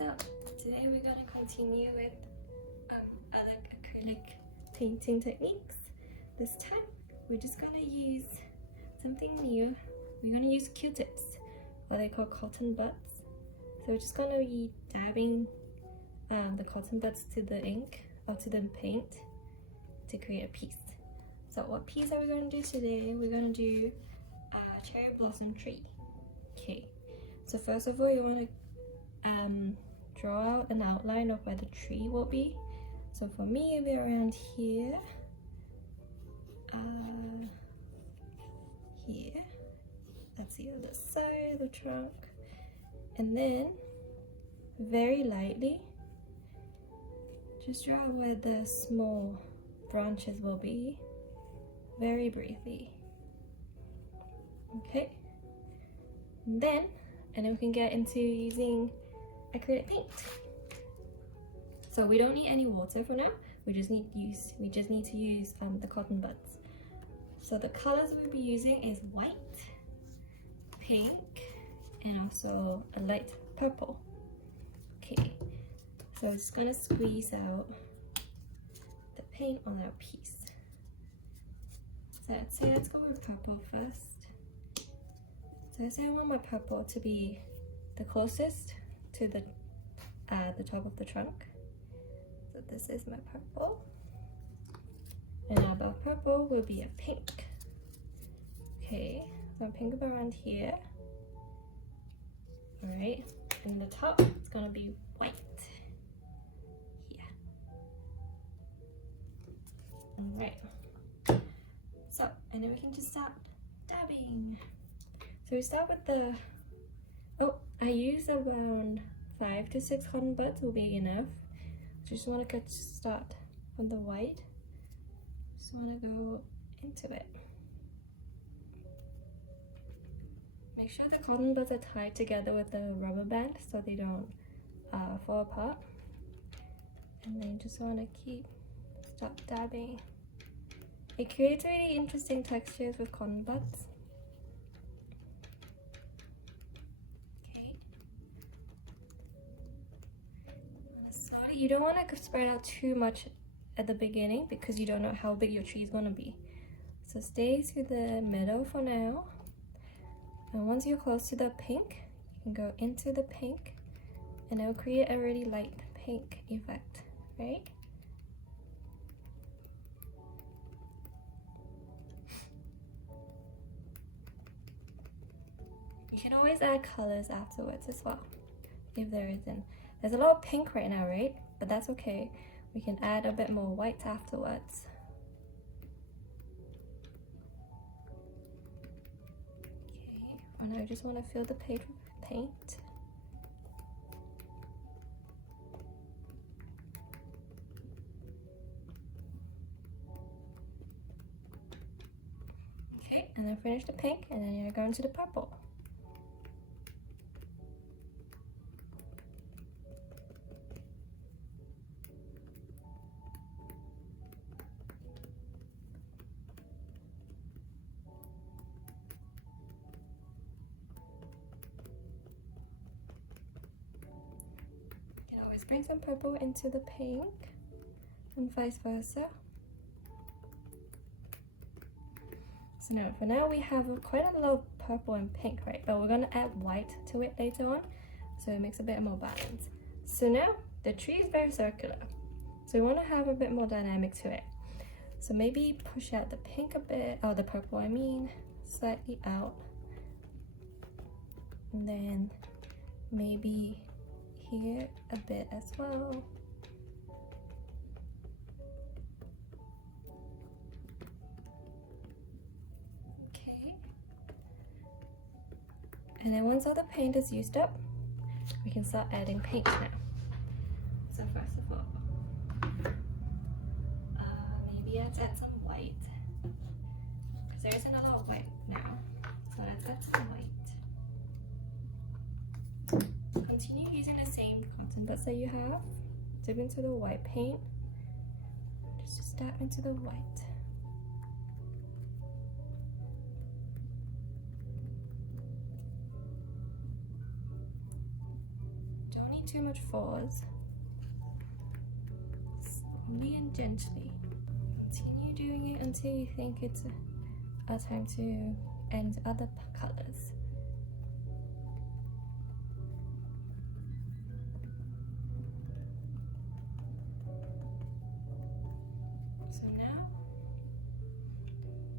So today we're going to continue with other acrylic painting techniques. This time we're just going to use something new. We're going to use Q-tips, what they call cotton buds. So we're just going to be dabbing the cotton buds to the ink or to the paint to create a piece. So what piece are we going to do today? We're going to do a cherry blossom tree. Okay, so first of all you want to draw out an outline of where the tree will be. So for me it'll be around here, here, that's the other side of the trunk, and then very lightly just draw where the small branches will be, very briefly. Okay, and then we can get into using acrylic paint. So we don't need any water for now. We just need to use the cotton buds. So the colors we'll be using is white, pink, and also a light purple. Okay, so we're just gonna squeeze out the paint on our piece. So let's go with purple first. So I say I want my purple to be the closest to the top of the trunk. So this is my purple. And above purple will be a pink. Okay, so pink around here. Alright, and the top it's gonna be white. Here. Alright. So, and then we can just start dabbing. So we start with the, I use around 5 to 6 cotton buds will be enough. Just want to start on the white. Just want to go into it. Make sure the cotton buds are tied together with the rubber band so they don't fall apart. And then just want to start dabbing. It creates really interesting textures with cotton buds. You don't want to spread out too much at the beginning because you don't know how big your tree is going to be. So stay to the middle for now. And once you're close to the pink, you can go into the pink and it'll create a really light pink effect, right? You can always add colors afterwards as well, if there isn't. There's a lot of pink right now, right? But that's okay. We can add a bit more white afterwards. Okay, for now I just want to fill the page with paint. Okay, and then finish the pink, and then you're going to the purple. Bring some purple into the pink and vice versa. So now, for now we have quite a lot of purple and pink, right? But we're going to add white to it later on, so it makes a bit more balance. So now the tree is very circular, so we want to have a bit more dynamic to it. So maybe push out the pink a bit, or the purple I mean, slightly out. And then maybe here a bit as well. Okay. And then once all the paint is used up, we can start adding paint now. So first of all, maybe let's add some white, because there isn't a lot of white now. So let's add some white. Continue using the same cotton buds that you have. Dip into the white paint. Just dab into the white. too much force. Slowly and gently. Continue doing it until you think it's a time to end other colors. So now,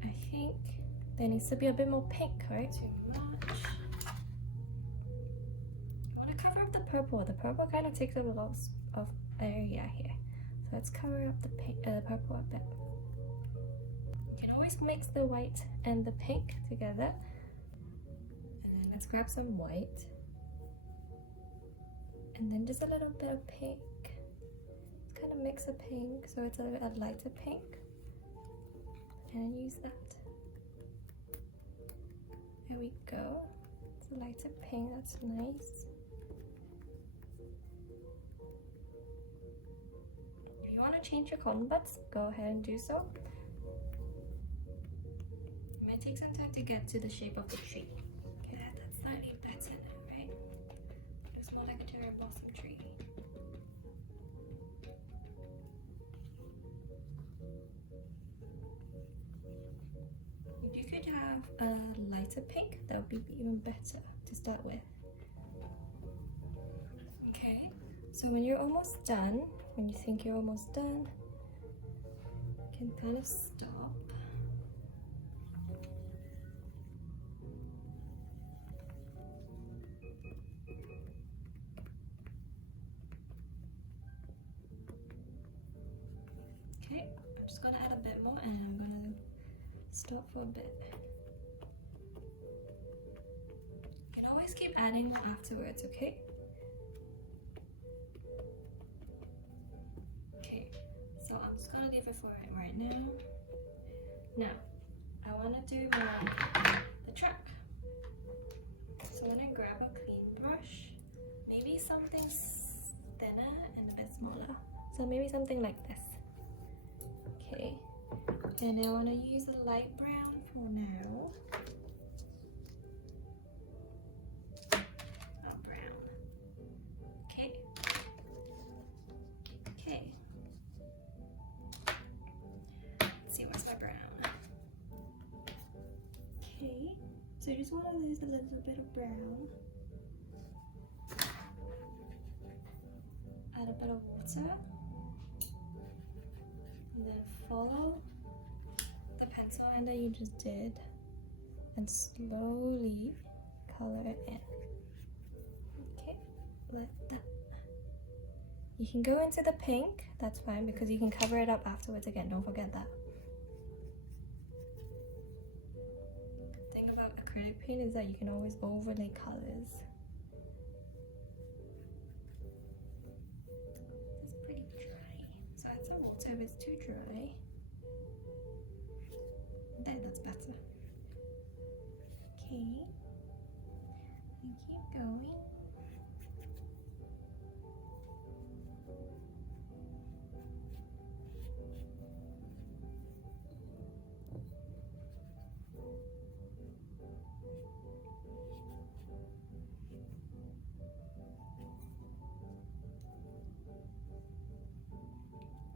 I think there needs to be a bit more pink, right? Too much. You want to cover up the purple. The purple kind of takes up a lot of area here. So let's cover up the purple a bit. You can always mix the white and the pink together. And then let's grab some white. And then just a little bit of pink. Let's kind of mix a pink so it's a lighter pink. And use that. There we go. It's a lighter pink, that's nice. If you want to change your cotton buds, go ahead and do so. It may take some time to get to the shape of the tree. Okay, that's slightly better now, right? Looks more like a cherry blossom tree. If you could have a lighter pink, that would be even better to start with. Okay, so when you're almost done, when you think you're almost done, you can kind of stop. Okay, I'm just gonna add a bit more and I'm gonna stop for a bit. You can always keep adding more afterwards, okay? Okay, so I'm just gonna leave it for right now. Now, I wanna do the truck. So I'm gonna grab a clean brush, maybe something thinner and a bit smaller. So maybe something like this. Okay, and I want to use a light brown for now. Oh, brown. Okay. Okay. Let's see, where's my brown? Okay, so I just want to use a little bit of brown. Add a bit of water. And then follow the pencil line that you just did and slowly color it in. Okay, like that. You can go into the pink, that's fine, because you can cover it up afterwards again, don't forget that. The thing about acrylic paint is that you can always overlay colors. So if it's too dry, there, that's better. Okay, and keep going.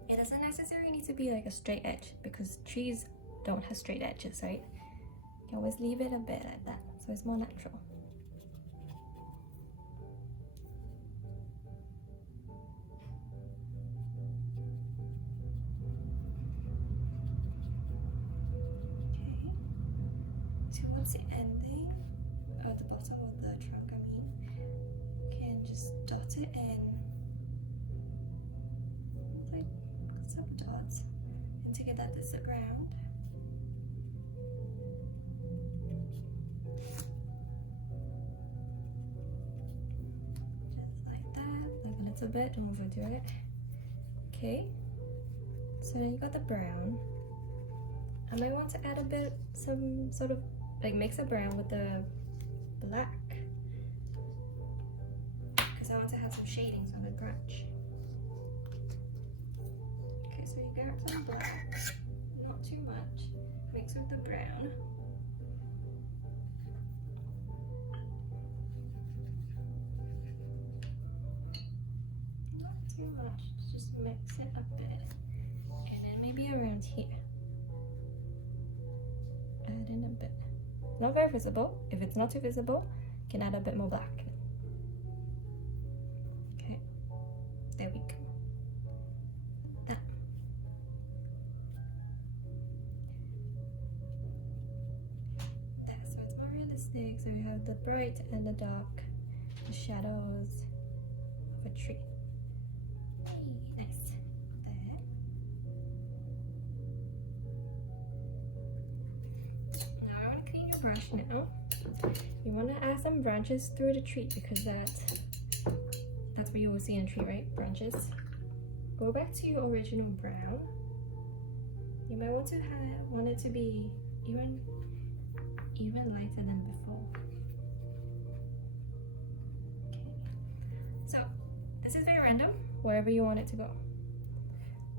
It doesn't necessarily need to be like a straight edge because trees don't have straight edges, right? You can always leave it a bit like that so it's more natural. Okay, towards the ending, or the bottom of the trunk, I mean, you can just dot it in. Some dots and to get that this is the ground. Just like that, like a little bit, don't overdo it. Okay, so then you got the brown. I might want to add a bit, some sort of like mix a brown with the black because I want to have some shadings on the branch. So you grab some black, not too much, mix with the brown. too much. Just mix it a bit. And then maybe around here. Add in a bit. Not very visible. If it's not too visible, you can add a bit more black. Okay, there we go. That. So it's more realistic. So we have the bright and the dark, the shadows of a tree. Nice. There. Now I want to clean your brush now. You want to add some branches through the tree because that's what you will see in a tree, right? Branches. Go back to your original brown. You might want it to be even lighter than before. Okay. So this is very random, wherever you want it to go,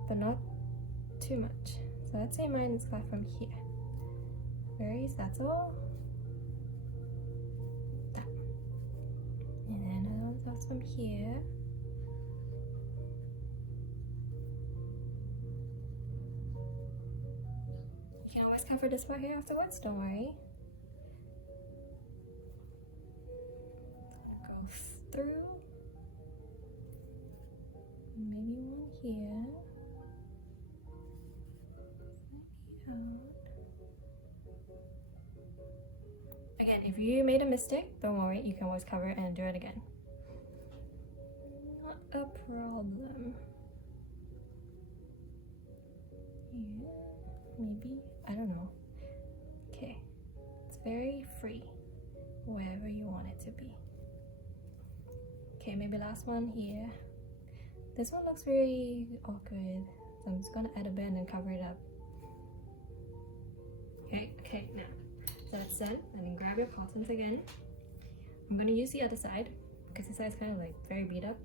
but not too much. So let's say mine is got from here. That's all. That. And then another one from here. You can always cover this part here afterwards, don't worry. Go through. Maybe one here. Maybe out. Again, if you made a mistake, don't worry, you can always cover it and do it again. Not a problem. Yeah, maybe, I don't know. Okay, it's very free, wherever you want it to be. Okay, maybe last one here. This one looks very awkward, so I'm just gonna add a bit and then cover it up. Okay, now. So that's done, and then grab your cottons again. I'm gonna use the other side because this side's kind of like very beat up.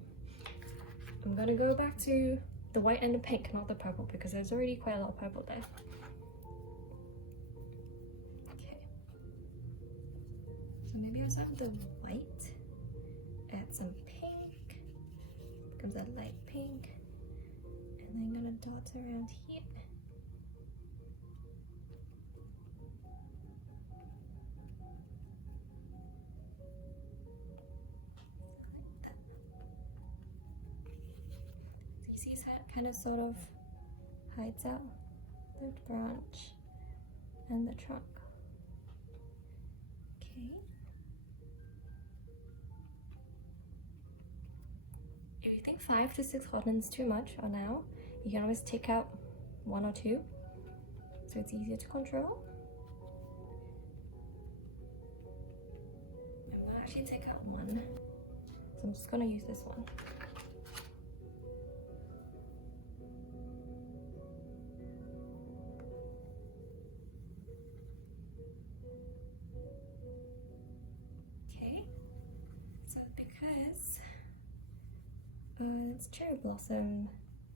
I'm gonna go back to the white and the pink, not the purple, because there's already quite a lot of purple there. Okay. So maybe I'll start with the white, add some pink, becomes a light pink, and then I'm gonna dot around here. Kind of sort of hides out the branch and the trunk. Okay. If you think 5 to 6 cottons is too much or now, you can always take out 1 or 2 so it's easier to control. I'm gonna actually take out 1, so I'm just gonna use this one. It's cherry blossom.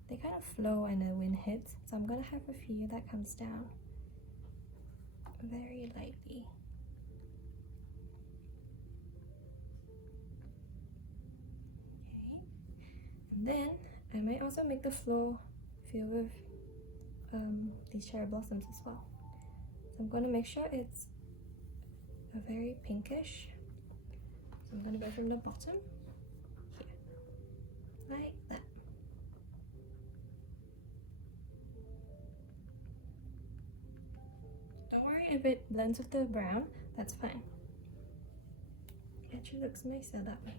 They kind of flow when the wind hits, so I'm gonna have a few that comes down very lightly. Okay, and then I might also make the floor filled with these cherry blossoms as well. So I'm gonna make sure it's a very pinkish. So I'm gonna go from the bottom. Like that. Don't worry if it blends with the brown, that's fine. It actually looks nicer that way.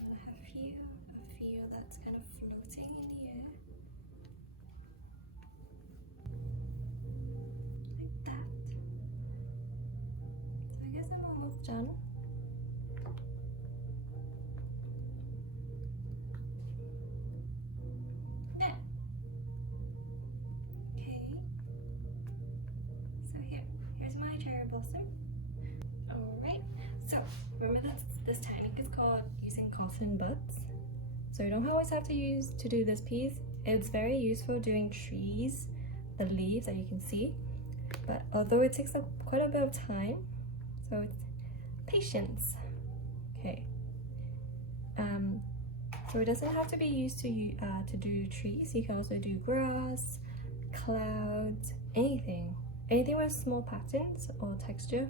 And I have a few that's kind of floating in the air. Like that. So I guess I'm almost done. There. Okay. So here's my cherry blossom. Alright. So remember that this technique is called using cotton buds. So you don't always have to do this piece. It's very useful doing trees, the leaves that you can see, but although it takes quite a bit of time, so it's patience. Okay. So it doesn't have to be used to do trees. You can also do grass, clouds, anything with small patterns or texture.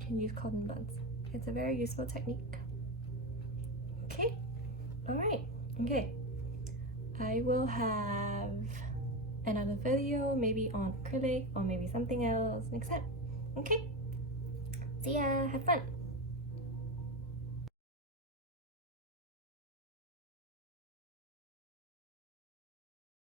You can use cotton buds. It's a very useful technique. Okay, all right. Okay, I will have another video maybe on acrylic or maybe something else next time. Okay, see ya, have fun.